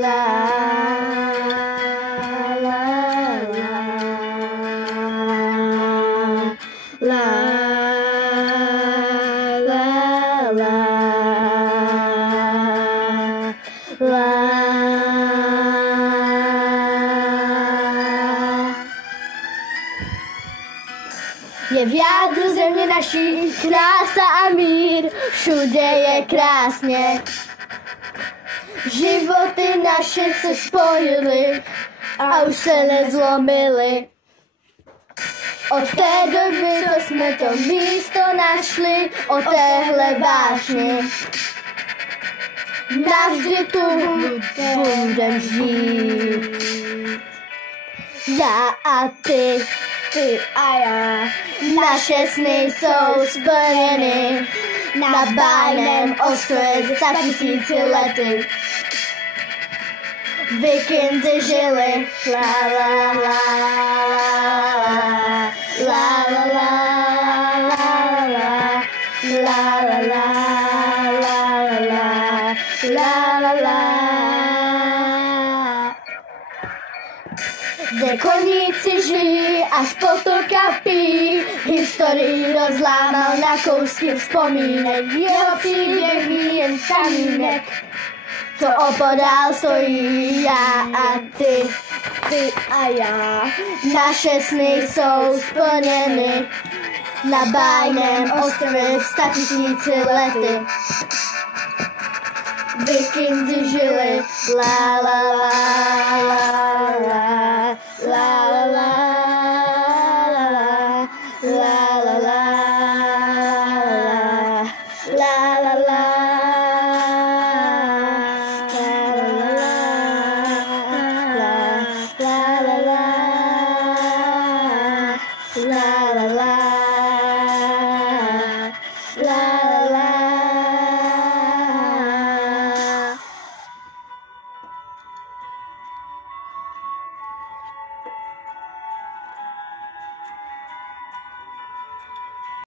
La, la, la, la, la, la, la. Je v jádru země naší krása a mír, všude je krásně. Životy naše se spojily a už se nezlomily. Od té doby, co jsme to místo našli, o téhle vášni navždy tu budem žít. Já a ty a já, naše sny jsou splněny na bájném ostrově za tisíci lety. Vikinzi žili, la la la la la la la la la la la la. Kde koníci žijí a z potoka pijí, historii rozlámal na kousky vzpomínek. Jeho příběh ví jen kamínek, co opodál stojí. Já a ty a já, naše sny jsou splněny na bájném ostrově 100 000 lety. Vikinzi žili, la la la la la.